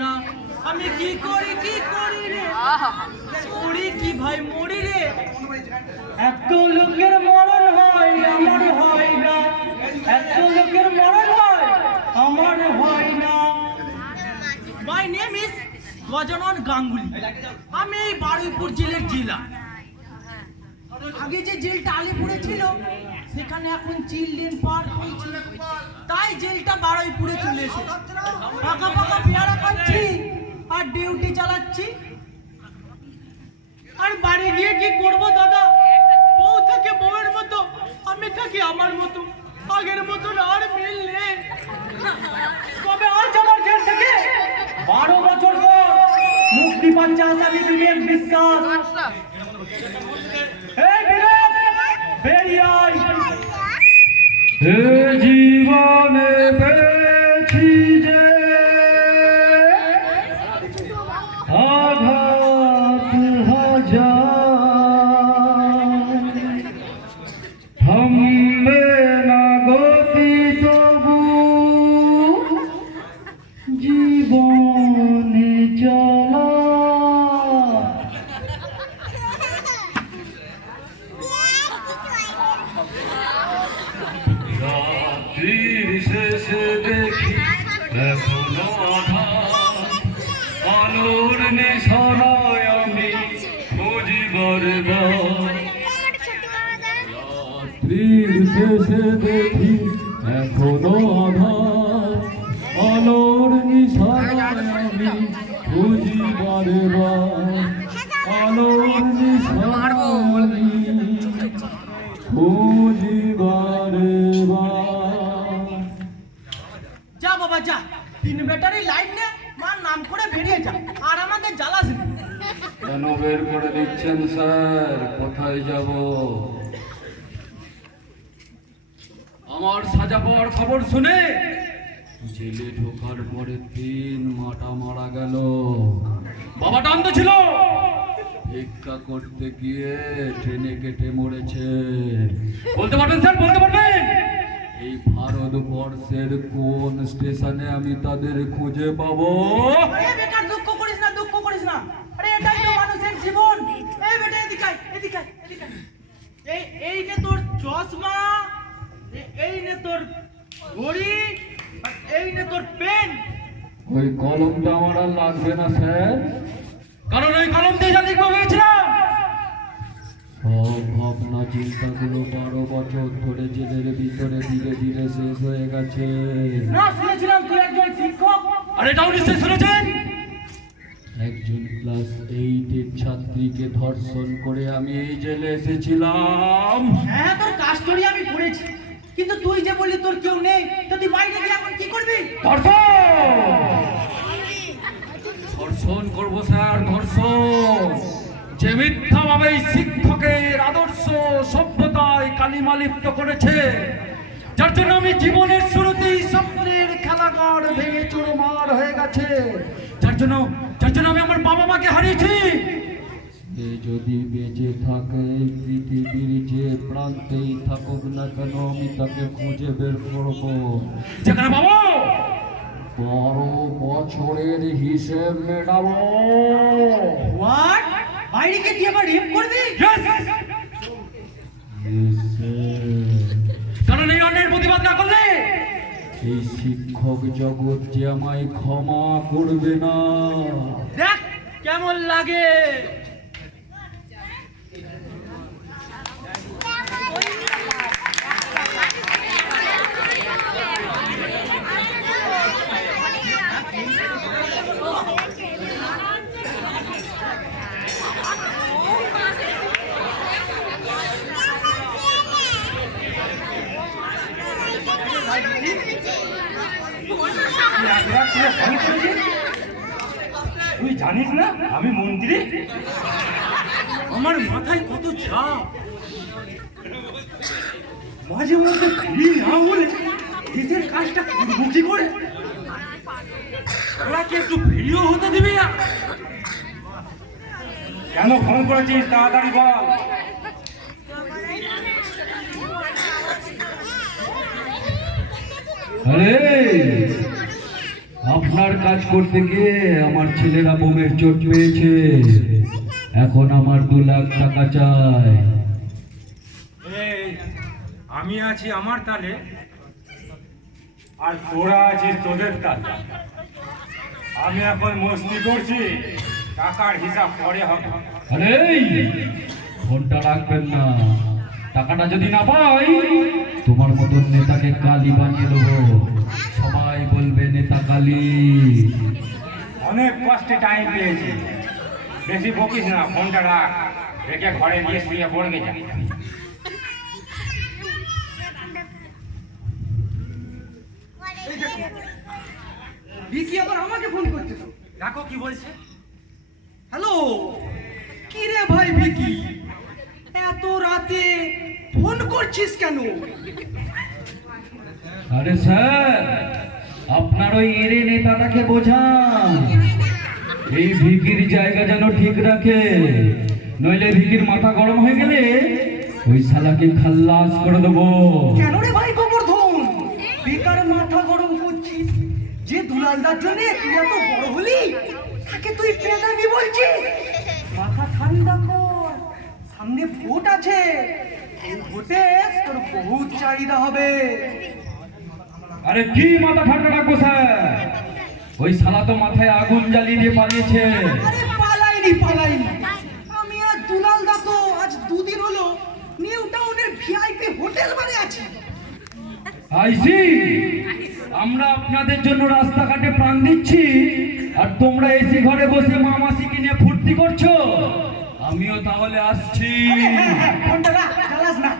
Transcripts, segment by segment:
না আমি কি করি রে মরি কি ভাই মরি রে এত লোকের মরণ হয় আমার হয় না এত লোকের মরণ হয় আমার হয় না my name is Gajanan Ganguly আমি এই বারুইপুর জেলের জেলা আগে যে জেলটা আলিপুরে ছিল সেখানে এখন চিলড্রেন পার্ক হয়েছে তাই জেলটা বারুইপুরে চলে এসেছে পাকা পাকা পেয়ারা খাচ্ছি আর ডিউটি চালাচ্ছি আর বাড়ি গিয়ে কি করবো দাদা বউ থাকে বউয়ের মতো আমি থাকি আমার মতো আগের মতন আর মিল নেই তবে আজ আমার জেল থেকে 12 বছর পর মুক্তি পাচ্ছে আসামি দুনিয়ার বিশ্বাস এই বিরাট বেরিয়ে আয় হে জীবনে পেয়েছি যে আঘাত হাজার থামবে না গতি তবু জীবনে চলা শেষে দেখি এখনো আলোর নিশানায় আমি খুঁজি বারবার রাত্রির শেষে দেখি এখনো আলোর নিশানায় আমি খুঁজি বারবার আলোর নিশানায় খুঁজি বারবার যা বাবা যা 3 ব্যাটারি লাইট নে মার নাম করে বেরিয়ে যা আর আমাদের জ্বালাস না কেন বের করে দিচ্ছেন স্যার কোথায় যাব আমার সাজা পাওয়ার খবর শুনে জেলে ঢোকার পরে 3 মাটা মারা গেল বাবাটা অন্ধ ছিল ভিক্ষা করতে গিয়ে ট্রেনে কেটে মরেছে বলতে পারবেন স্যার বলতে পারবেন এই ভারতবর্ষের কোন স্টেশনে আমি তাদের খুঁজে পাবো আরে বেকার দুঃখ করিস না আরে এটাই তো মানুষের জীবন এই বেটা এদিকে এই নে তোর চশমা এই নে তোর ঘড়ি আর এই নে তোর পেন ওই কলমটা আমার আর লাগবে না স্যার কারণ ওই কলম দিয়ে যা লিখবো ভেবেছিলাম সব ভাবনা চিন্তাগুলো 12 বছর ধরে জেলের ভিতরে ধীরে ধীরে শেষ হয়ে গেছে না শুনেছিলাম তুই একজন শিক্ষক আর এটাও নিশ্চয়ই শুনেছেন একজন ক্লাস 8 এর ছাত্রীকে ধর্ষণ করে আমি এই জেলে এসেছিলাম হ্যাঁ তোর কাস্টরি আমি পড়েছি কিন্তু তুই যে বললি তোর কেউ নেই তো তুই বাইরে গিয়ে এখন কি করবি ধর্ষণ করবো স্যার ধর্ষণ যে মিথ্যাভাবে শিক্ষকের আদর্শ সভ্যতায় কালিমা লিপ্ত করেছে যার জন্য আমি জীবনের শুরুতেই স্বপ্নের খেলাঘর ভেঙে চুরমার হয়ে গেছে যার জন্য আমি আমার বাবা মাকে হারিয়েছি সে যদি বেঁচে থাকে পৃথিবীর যে প্রান্তেই থাকুক না কেন আমি তাকে খুঁজে বের করবো যেখানে বাবা 12 বছরের হিসেব মেটাবো হোয়াট বাইরে গিয়ে তুই আবার রেপ করবি কারণ এই অন্যের প্রতিবাদ না করলে এই শিক্ষক জগৎ যে আমায় ক্ষমা করবে না দেখ কেমন লাগে তুই জানিস না আমি মন্দিরে আমার মাথায় কত চাপ মাঝে মধ্যে ফ্রি না বলে দেশের কাজটা করবো কি করে ওরা কি একটু ভিডিও হতে দিবি না কেন ফোন করেছিস তাড়াতাড়ি বল আরে আপনার কাজ করতে গিয়ে আমার ছেলেরা বোমের চোট পেয়েছে, এখন আমার 2 লাখ টাকা চাই। এই আমি আছি আমার তালে, আর তোরা আছিস তোদের তালে। আমি এখন মস্তি করছি, টাকার হিসাব পরে হবে। আরে ফোনটা রাখবেন না, টাকাটা যদি না পাই তোমার মতন নেতাকে কালি বানিয়ে দেবো, সবাই বলবে নেতা কালি। অনেক কষ্টে টাইম পেয়েছি, বেশি বকিস না, ফোনটা রাখ, রেখে ঘরে গিয়ে শুয়ে পড়বে যা। ভিকি আবার আমাকে ফোন করছে তো। রাখো, কি বলছে? হ্যালো, কি রে ভাই ভিকি, এত রাতে ফোন করছিস কেন? আরে স্যার, আপনার ওই এরে নেতাটাকে বোঝান এই ভিকির জায়গা যেন ঠিক রাখে, নইলে ভিকির মাথা গরম হয়ে গেলে ওই শালাকে খাল্লাস করে দেবো। কেন রে ভাই গোবর্ধন, বেকার মাথা গরম করছিস? যে দুলালদার জন্য তুই এত বড় হলি, তাকে তুই পেদাবি বলছিস? মাথা ঠান্ডা কর, সামনে ভোট আছে, এই ভোটে তোর বহুত চাহিদা হবে। আরে কি মাথা ঠান্ডা রাখবো স্যার, ওই শালা তো মাথায় আগুন জ্বালিয়ে দিয়ে পালিয়েছে। আরে পালাইনি, আমি আর দুলালদা তো আজ 2 দিন হলো নিউ টাউনের ভিআইপি হোটেল বারে আছি। আইসি, আমরা আপনাদের জন্য রাস্তাঘাটে প্রাণ দিচ্ছি, আর তোমরা এসি ঘরে বসে মামাসিকে নিয়ে ফুর্তি করছো। আমিও তাহলে আসছি। হ্যাঁ, ফোনটা রাখ, চালাস না।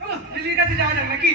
চলো, দিল্লির কাছে যাওয়া যাক নাকি?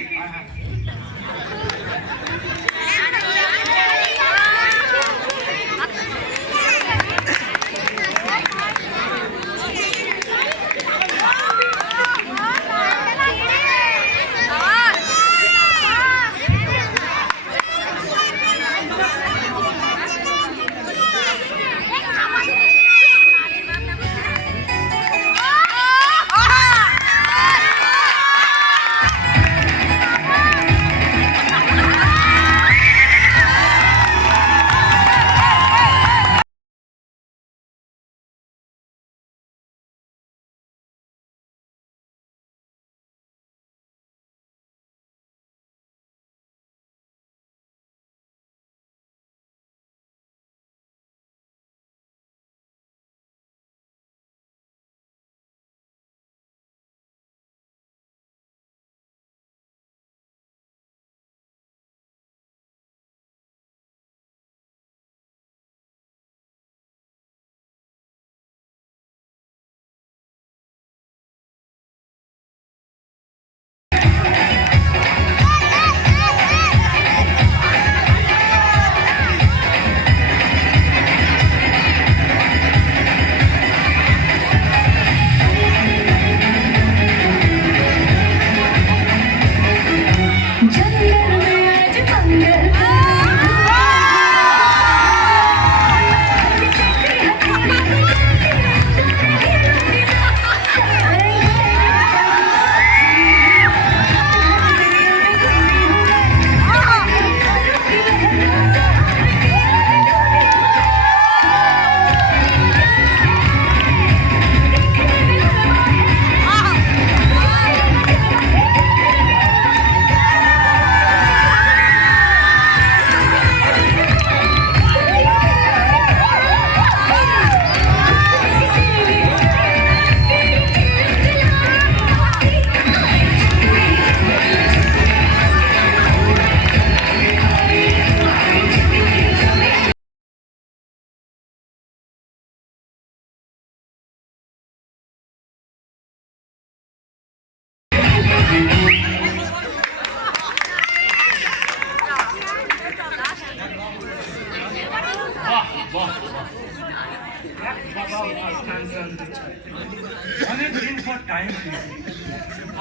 অনেকদিন পর টাইম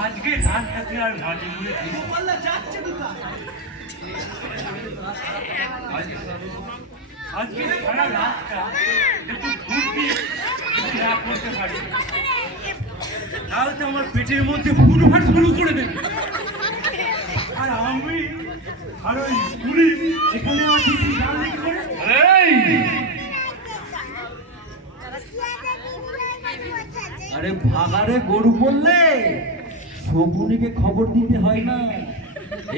আজকে রাত থাকলে আর মাঝে ঘুরে যাচ্ছে কোথায়? আজকে সারা রাতটা একটু ঘুরবি, একটু না করতে পারি, তাহলে তো আমার পেটের মধ্যে ফুটফাট শুরু করে দেবে। আর আমি আর ওই পুলিশ এখানে আছি, তুই জানলি কি করে? এই আরে ভাগারে গরু বললে শকুনিকে খবর দিতে হয় না।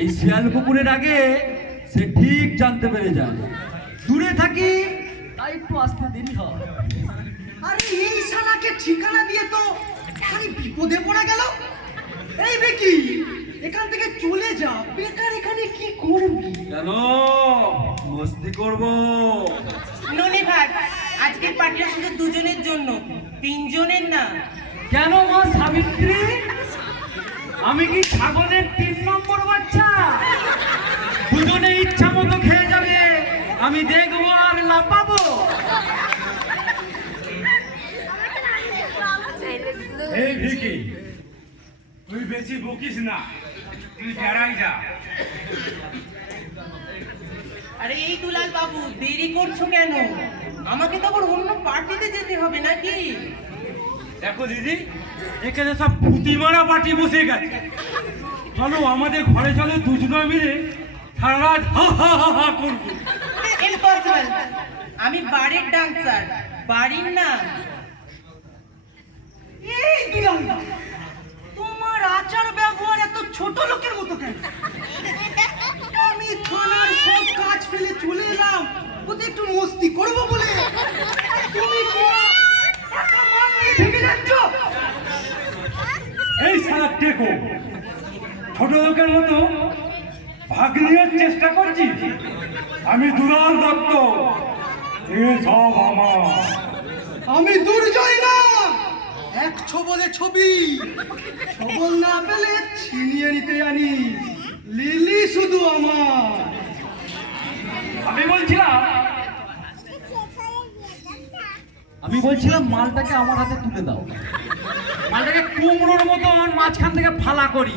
এই শিয়াল কুকুরের আগে সে ঠিক জানতে পেরে যায়। দূরে থাকি তাই একটু আসতে দেরি হয়। আরে এই শালাকে ঠিকানা দিয়ে তো খালি বিপদে পড়া গেল। এই বেকি, এখান থেকে চলে যা, বেকার এখানে কি করবি? কেন মস্তি করবো? ননি ভাই, আজকের পার্টিটা শুধু দুজনের জন্য, তিনজনের না। কেন মা সাবিত্রী, আমি কি ছাগলের 3 নম্বর বাচ্চা? দুজনে ইচ্ছা মতো খেয়ে যাবে, আমি দেখবো আর লাফাবো। এই ভিকি, তুই বেশি বকিস না, তুই বেড়াই যা। আরে এই দুলাল বাবু, দেরি করছো কেন? আমাকে তো আবার অন্য পার্টিতে যেতে হবে নাকি? দেখো দিদি, এখানে সব পুঁতি মারা পার্টি বসে গেছে। চলো আমাদের ঘরে চলো, দুজনে মিলে সারা রাত হা হা হা হা করবো। ইম্পসিবল, আমি বাড়ির ডান্সার, বাড়ির না। এই দুলাল, তোমার আচার ব্যবহার এত ছোট লোকের মতো কেন? আমি থানার সব কাজ ফেলে চলে এলাম কোথায় একটু মস্তি করবো বলে, তুমি কিনা একা মান নিয়ে ভেঙে যাচ্ছ। এই সারা টেকো, ছোট লোকের মতো ভাগ নেওয়ার চেষ্টা করছি। আমি দুলাল দত্ত, এ সব আমার। আমি দুর্জয় না, এক ছবলে ছবি, ছবল না পেলে ছিনিয়ে নিতে জানি। লিলি শুধু আমার। আমি বলছিলাম মালটাকে আমার হাতে তুলে দাও। মালটাকে কুমড়োর মতন মাঝখান থেকে ফালা করি,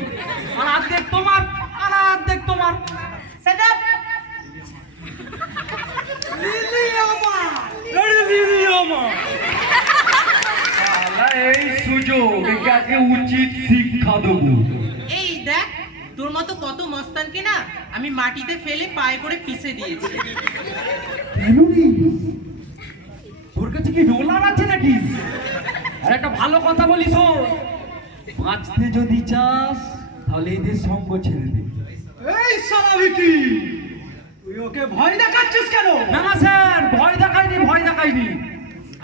আর অর্ধেক তোমার আর অর্ধেক তোমার। Shut up! লিলি আমার। আরে দিদি আমার, এই সুযোগ, একে আজকে উচিত শিক্ষা দেবো। এই দেখ, তোর মতো কত মস্তানকে না আমি মাটিতে ফেলে পায়ে করে পিষে দিয়েছি। কেন রে? তোর কাছে কি রোলার আছে নাকি? আর একটা ভালো কথা বলি শোন, বাঁচতে যদি চাস তাহলে এদের সঙ্গ ছেড়ে দে। এই সালাবিটি, তুই ওকে ভয় দেখাচ্ছিস কেন? না না স্যার, ভয় দেখাইনি, ভয় দেখাইনি।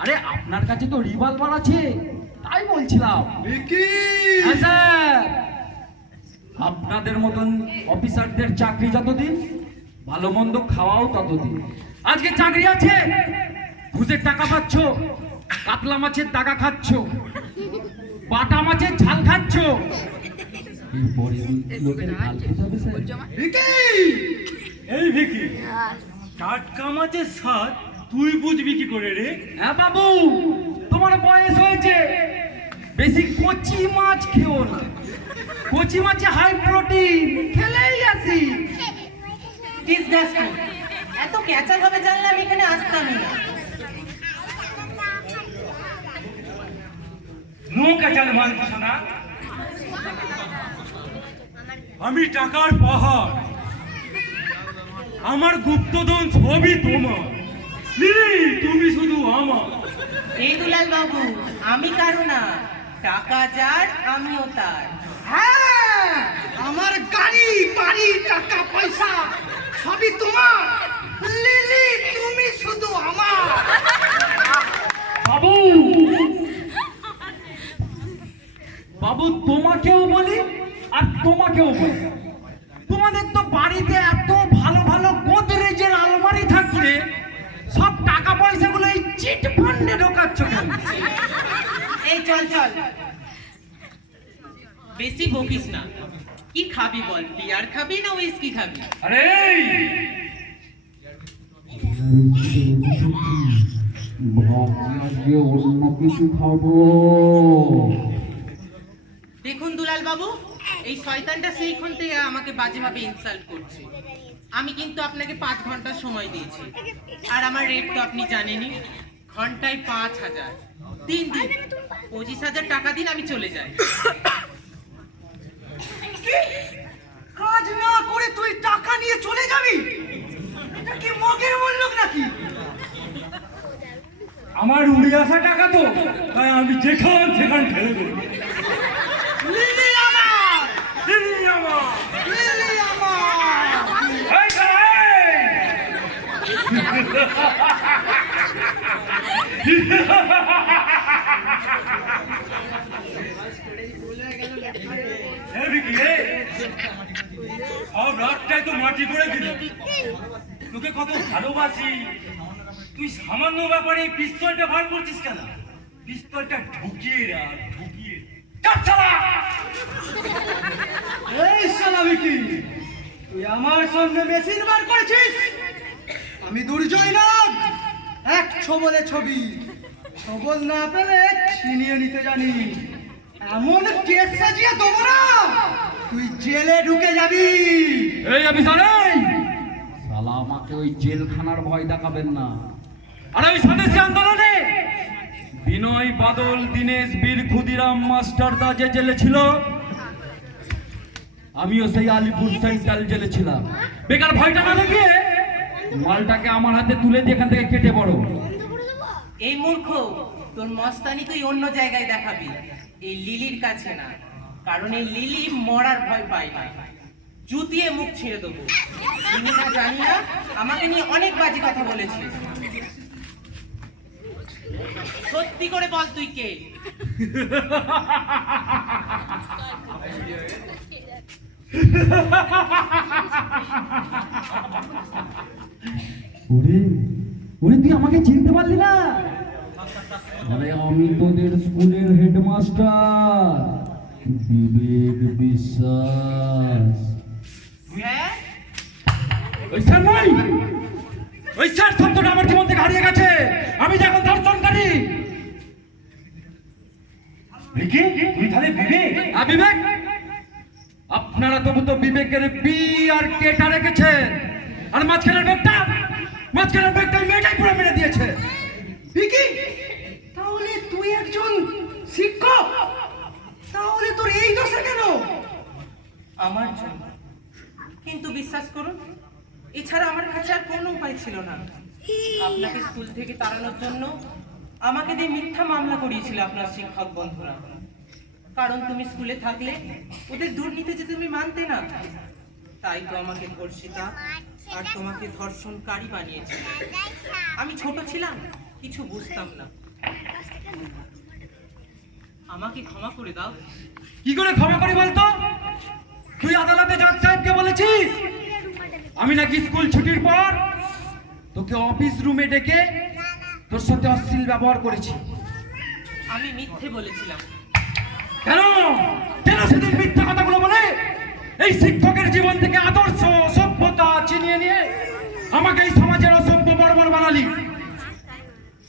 আরে আপনার কাছে তো রিভলভার আছে, তাই বলছিলাম। ভিকি, হ্যাঁ স্যার, আপনাদের মতন অফিসারদের চাকরি যতদিন, ভালো মন্দ খাওয়াও ততদিন। আজকে চাকরি আছে, ঘুষের টাকা পাচ্ছ, কাতলা মাছের টাকা খাচ্ছ, বাটা মাছের ঝাল খাচ্ছ। এরপরে লোকের ঝাল খেতে হবে স্যার। ভিকি, এই ভিকি, টাটকা মাছের স্বাদ তুই বুঝবি কি করে রে? হ্যাঁ বাবু, তোমার বয়স হয়েছে, বেশি কচি মাছ খেও না। কচি মাছে হাই প্রোটিন, খেলেই আসি। ডিসগাস্টিং, এত ক্যাচাল হবে জানলে আমি এখানে আসতামই না। নৌকা চাল মানছ না, আমি টাকার পাহাড়, আমার গুপ্তধন সবই তোমার। লিলি, তুমি শুধু আমার। এই দুলাল বাবু, আমি কারো না, টাকা যার আমিও তার। হ্যাঁ, আমার গাড়ি বাড়ি টাকা পয়সা সবই তোমার। লিলি, তুমি শুধু আমার। বাবু, বাবু তোমাকেও বলি আর তোমাকেও বলি, তোমাদের তো বাড়িতে এত ভালো ভালো গোদরেজের আলমারি থাকলে সব টাকা পয়সাগুলো এই চিট ফান্ডে ঢোকাচ্ছ কেন? এই চল চল, বেশি বকিস না। কি খাবি বল, বিয়ার খাবি না উইস্কি খাবি? আরে অন্য কিছু খাবো। দেখুন দুলাল বাবু, এই শয়তানটা সেইখান থেকে আমাকে বাজেভাবে ইনসাল্ট করছে। আমি কিন্তু আপনাকে 5 ঘন্টা সময় দিয়েছি, আর আমার রেট তো আপনি জানেনই, ঘন্টায় 5000। 3 দিন 25,000 টাকা দিন, আমি চলে যাই। কাজ না নিয়ে চলে যাবি? এটা কি মগের মূল্য নাকি? আমার উড়ে আসা টাকা তো, তাই আমি যেখান সেখান ঠেলে দেবো। লিলি আমার, দিদি আমার, লিলি আমার। এই দাঁড়াই! এই বিকি, এই! সব রাতটাই তো মাটি করে দিল। তোকে কত ভালোবাসি, তুই সামান্য ব্যাপারে এই পিস্তলটা বার করছিস কেন? পিস্তলটা ঢুকিয়ে রাখ, ঢুকিয়ে। চাপ চালা! এই শালা বিকি, তুই আমার সামনে মেশিন বার করেছিস? আমি দুর্জয় নাগ, এক ছবলে ছবি। ছবল না পেলে ছিনিয়ে নিতে জানি। এমন কেস সাজিয়ে দেবো না, তুই জেলে ঢুকে যাবি। এই অফিসার, এই শালা আমাকে ওই জেলখানার ভয় দেখাবেন না। আর ওই স্বদেশী আন্দোলনে বিনয়, বাদল, দীনেশ, বীর, ক্ষুদিরাম মাস্টারদা যে জেলে ছিল, আমিও সেই আলিপুর সেন্ট্রাল জেলে ছিলাম। বেকার ভয়টা না দেখিয়ে মালটাকে আমার হাতে তুলে দিয়ে এখান থেকে কেটে পড়ো। এই মূর্খ, তোর মস্তানি তুই অন্য জায়গায় দেখাবি, এই লিলির কাছে না। কারণ এই লিলি মরার ভয় পায় না। জুতিয়ে মুখ ছিঁড়ে দেবো। তুমি না জানি না, আমাকে নিয়ে অনেক বাজে কথা বলেছিস। সত্যি করে বল তুই কে? ওরে ওরে, তুই আমাকে চিনতে পারলি না? আরে আমি তোদের স্কুলের হেডমাস্টার বিবেক বিশ্বাস। হ্যাঁ, ওই স্যার নয়, ওই স্যার শব্দটা আমার জীবন থেকে হারিয়ে গেছে। আমি যখন দর্শনকারী। বিকি, তুই তাহলে বিবেক? বিবেক? আপনারা তবু তো বিবেকের বি আর কেটা রেখেছেন, আর মাঝখানের ব্যাগটা মেয়েটাই পুরো মেরে দিয়েছে। বিকি, তাহলে তুই একজন শিক্ষক? তাহলে তোর এই দশা কেন? আমার জন্য। কিন্তু বিশ্বাস করুন, এছাড়া আমার কাছে আর কোনো উপায় ছিল না। আপনাকে স্কুল থেকে তাড়ানোর জন্য আমাকে দিয়ে মিথ্যা মামলা করিয়েছিল আপনার শিক্ষক বন্ধুরা। কারণ তুমি স্কুলে থাকলে ওদের দুর্নীতি যে তুমি মানতে না, তাই তো আমাকে ধর্ষিতা আর তোমাকে ধর্ষণকারী বানিয়েছিল। আমি ছোট ছিলাম, কিছু বুঝতাম না। আমাকে ক্ষমা করে দাও। কি করে ক্ষমা করি বলতো? তুই আদালতে জজ সাহেবকে বলেছিস আমি নাকি স্কুল ছুটির পর তোকে অফিস রুমে ডেকে তোর সাথে অশ্লীল ব্যবহার করেছি। আমি মিথ্যে বলেছিলাম। কেন কেন সেদিন মিথ্যা কথাগুলো বলে এই শিক্ষকের জীবন থেকে আদর্শ সভ্যতা ছিনিয়ে নিয়ে আমাকে এই সমাজের অসভ্য বর্বর বানালি?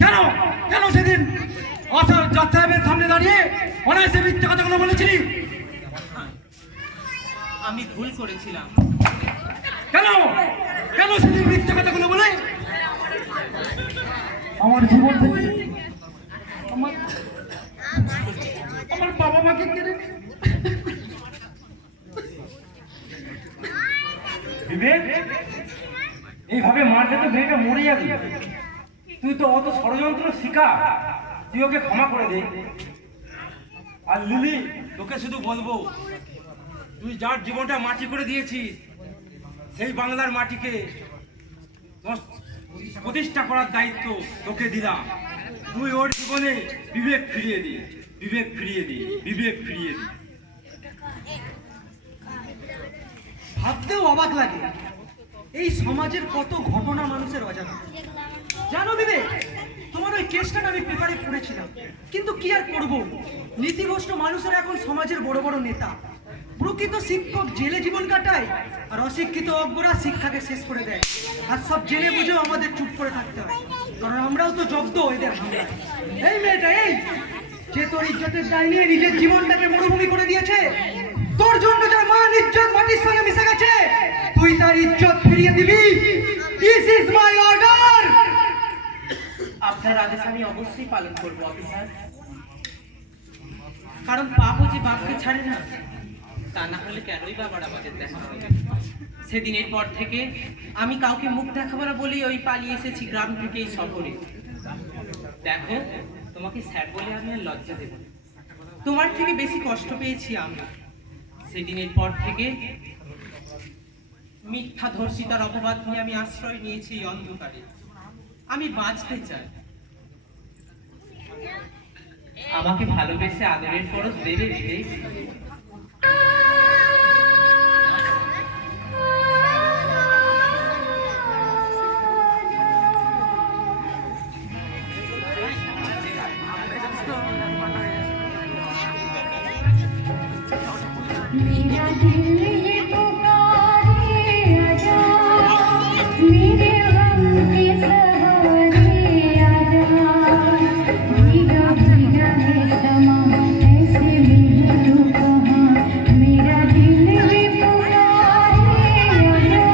কেন কেন সেদিন জজ সাহেবের সামনে দাঁড়িয়ে অনায়াসে মিথ্যা কথাগুলো বলেছিলি? আমি ভুল করেছিলাম। কেন কেন সেদিন মিথ্যা কথাগুলো বলে আমার জীবন থেকে আমার বাবা মাকে কেড়ে? বিবেক, এইভাবে মারলে তো মেয়েটা মরে যাবে। তুই তো অত ষড়যন্ত্র শিখা, তুই ওকে ক্ষমা করে দে। আর লিলি, তোকে শুধু বলবো, তুই যার জীবনটা মাটি করে দিয়েছিস, সেই বাংলার মাটিকে প্রতিষ্ঠা করার দায়িত্ব তোকে দিলাম। তুই ওর জীবনে বিবেক ফিরিয়ে দি, বিবেক ফিরিয়ে দি, বিবেক ফিরিয়ে দি। ভাবতেও অবাক লাগে, এই সমাজের কত ঘটনা মানুষের অজানা। জানো বিবেক, তোমার ওই কেসটা আমি পেপারে পড়েছিলাম, কিন্তু কি আর করব, নীতিভ্রষ্ট মানুষেরা এখন সমাজের বড় বড় নেতা। প্রকৃত শিক্ষক জেলে জীবন কাটায়, আর অশিক্ষিত অজ্ঞরা শিক্ষাকে শেষ করে দেয়। আর সব জেনে বুঝেও আমাদের চুপ করে থাকতে হয়, কারণ আমরাও তো জব্দ এদের হামলায়। এই মেয়েটা, এই যে তোর ইজ্জতের দায় নিয়ে নিজের জীবনটাকে মরুভূমি করে দিয়েছে, তোর জন্য যার মান ইজ্জত মাটির সঙ্গে মিশে গেছে, তুই তার ইজ্জত ফিরিয়ে দিবি। This is my order. আপনার আদেশ আমি অবশ্যই পালন করব অফিসার। কারণ পাপও যে বাপকে ছাড়ে না, তা না হলে কেনই বা আবার আমাদের দেখা হবে? সেদিনের পর থেকে আমি কাউকে মুখ দেখাবো না বলেই ওই পালিয়ে এসেছি গ্রাম থেকে এই শহরে। দেখো, তোমাকে স্যার বলে আমি আর লজ্জা দেব না। তোমার থেকে বেশি কষ্ট পেয়েছি আমি। সেদিনের পর থেকে মিথ্যা ধর্ষিতার অপবাদ নিয়ে আমি আশ্রয় নিয়েছি এই অন্ধকারে। আমি বাঁচতে চাই। আমাকে ভালোবেসে আদরের পরশ দেবে বিদেশ। मेरा दिल ये पुकारे आजा, मेरे गम के सहारे आजा, भीगा भीगा है समा ऐसे में तू कहाँ, मेरा दिल ये पुकारे आजा,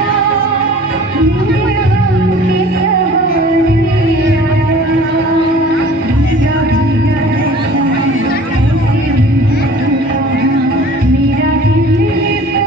मेरे गम के सहारे आजा, भीगा भीगा है समा ऐसे में तू कहाँ, मेरा दिल ये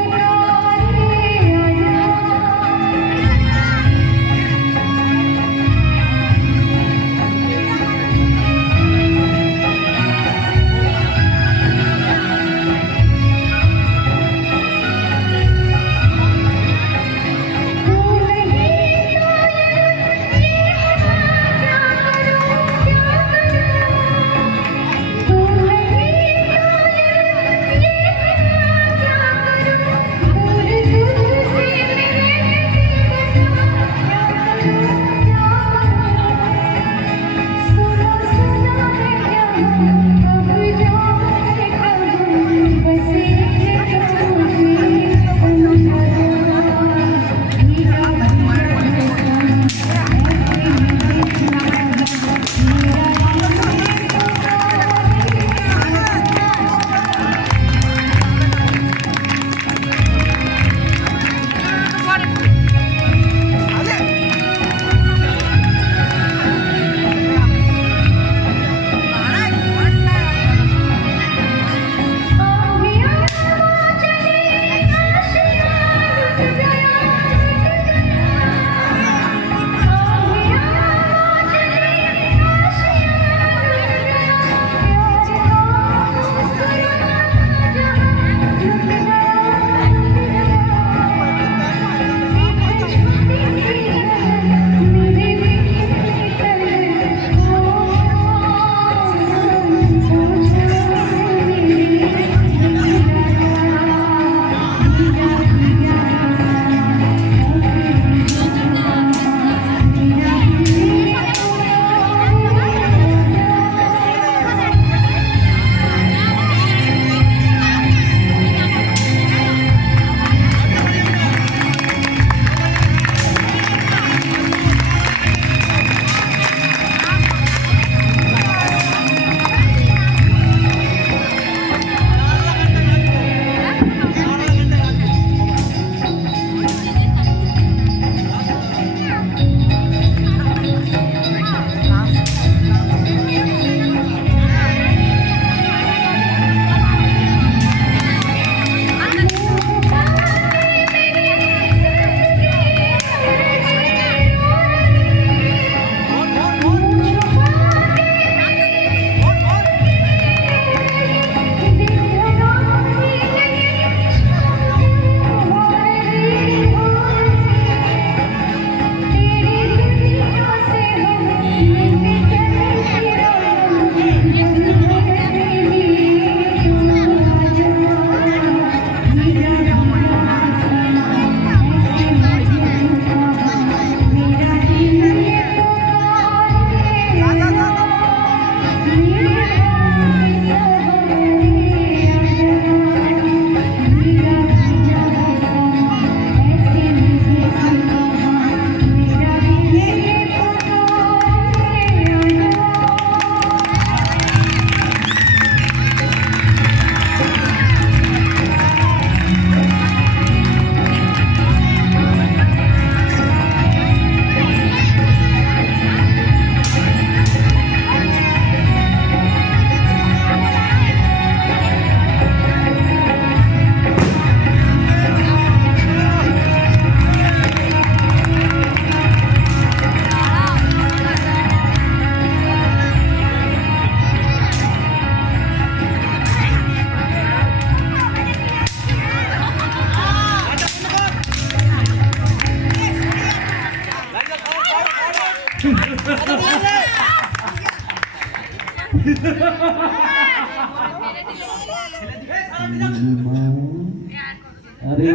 আরে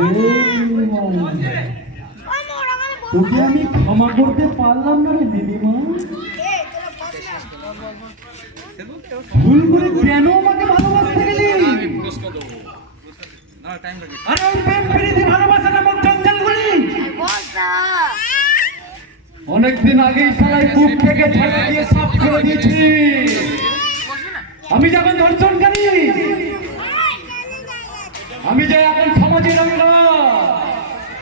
তোকে আমি ক্ষমা করতে পারলাম না রে দিদিমা। ভুল করে কেন আমাকে ভালোবাসতে গেলি? আরে ওই প্রেম প্রীতি ভালোবাসা নামক জঞ্জালগুলি অনেকদিন আগেই সালাই বুক থেকে ছেড়ে দিয়ে সাফ করে দিয়েছি। আমি যখন ধর্ষণকারী, আমি যে এখন সমাজের আমরা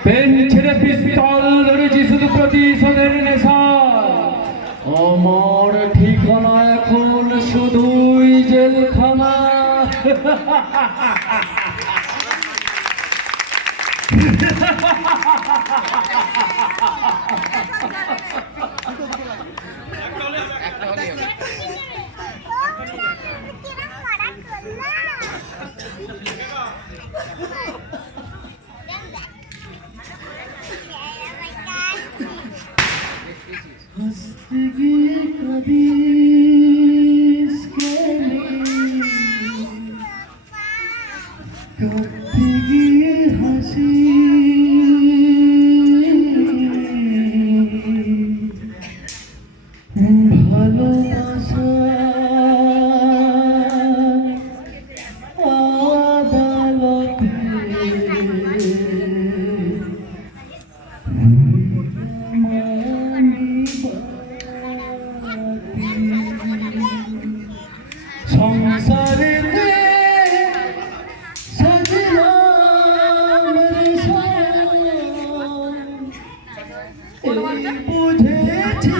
পেন ছেড়ে পিস্তল ধরেছি শুধু প্রতিশোধের নেশা। আমার ঠিকানা এখন শুধুই জেলখানা। हंसते गए कभी इसके लिए, करते गए हंसी ভালোবাসা আদালতে সংসারেতে সজলাম রে সন, বুঝেছি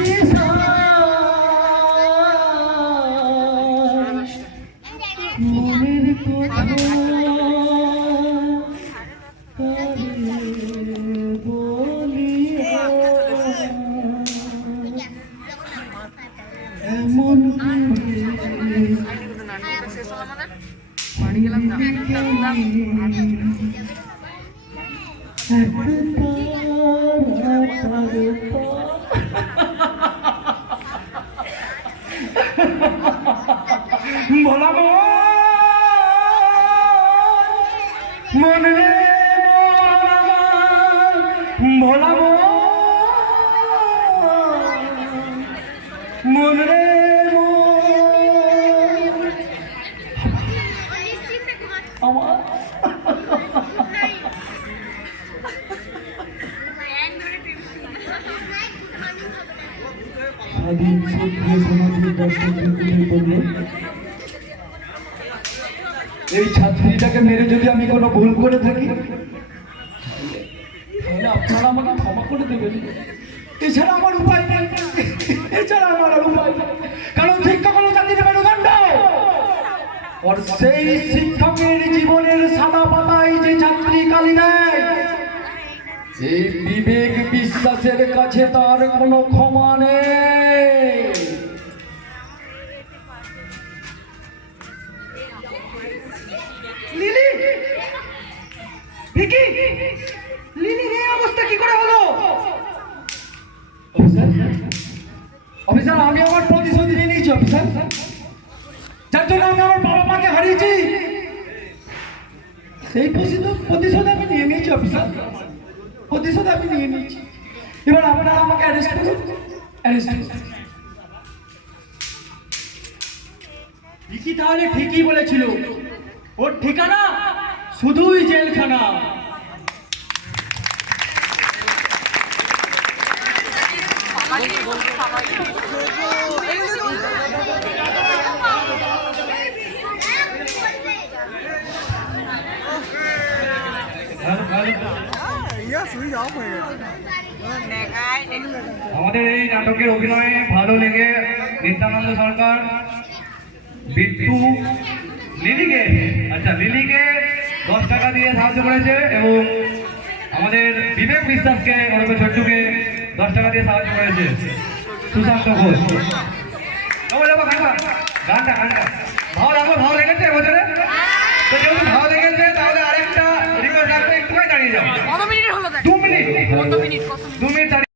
মনের কথা কারে বলি এমন ভোলা মন রে ভোলা মন রে আমার স্বাধীন সভ্য সমাজের দর্শকদের বলল, এই ছাত্রীটাকে মেরে যদি আমি কোনো ভুল করে থাকি তাহলে আপনারা আমাকে ক্ষমা করে দেবেন। এছাড়া আমার উপায় নেই, এছাড়া আমার আর উপায় নেই। কারণ শিক্ষক হলো জাতির মেরুদণ্ড। আর সেই শিক্ষকের জীবনের সাদা পাতায় যে ছাত্রী কালি দেয়, এই বিবেক বিশ্বাসের কাছে তার কোনো ক্ষমা নেই। লিলি, ভিকি, লিলির এই অবস্থা কি করে হলো? অফিসার, অফিসার আমি আমার প্রতিশোধ নিয়ে নিয়েছি অফিসার। যার জন্য আমি আমার বাবা মাকে হারিয়েছি, সেই প্রতিশোধ আমি নিয়ে নিয়েছি অফিসার। প্রতিশোধ আমি নিয়ে নিয়েছি। এবার আপনারা আমাকে অ্যারেস্ট করুন, অ্যারেস্ট করুন। ভিকি তাহলে ঠিকই বলেছিল, ওর ঠিকানা শুধুই জেলখানা। আমাদের এই নাটকের অভিনয়ে ভালো লেগে নিত্যানন্দ সরকার বিট্টু লিলিকে লিলিকে 10 টাকা দিয়ে সাহায্য করেছে এবং আমাদের বিবেক বিশ্বাসকে ওরফে ছোট্টুকে 10 টাকা দিয়ে সাহায্য করেছে সুশান্ত ঘোষ। গানটা ভালো লেগেছে এবছরে? তো যেহেতু ভালো লেগেছে তাহলে আরেকটা রিকোয়েস্ট রাখতে একটুখানি দাঁড়িয়ে যাও। 2 মিনিট। 2 মিনিট দাঁড়িয়ে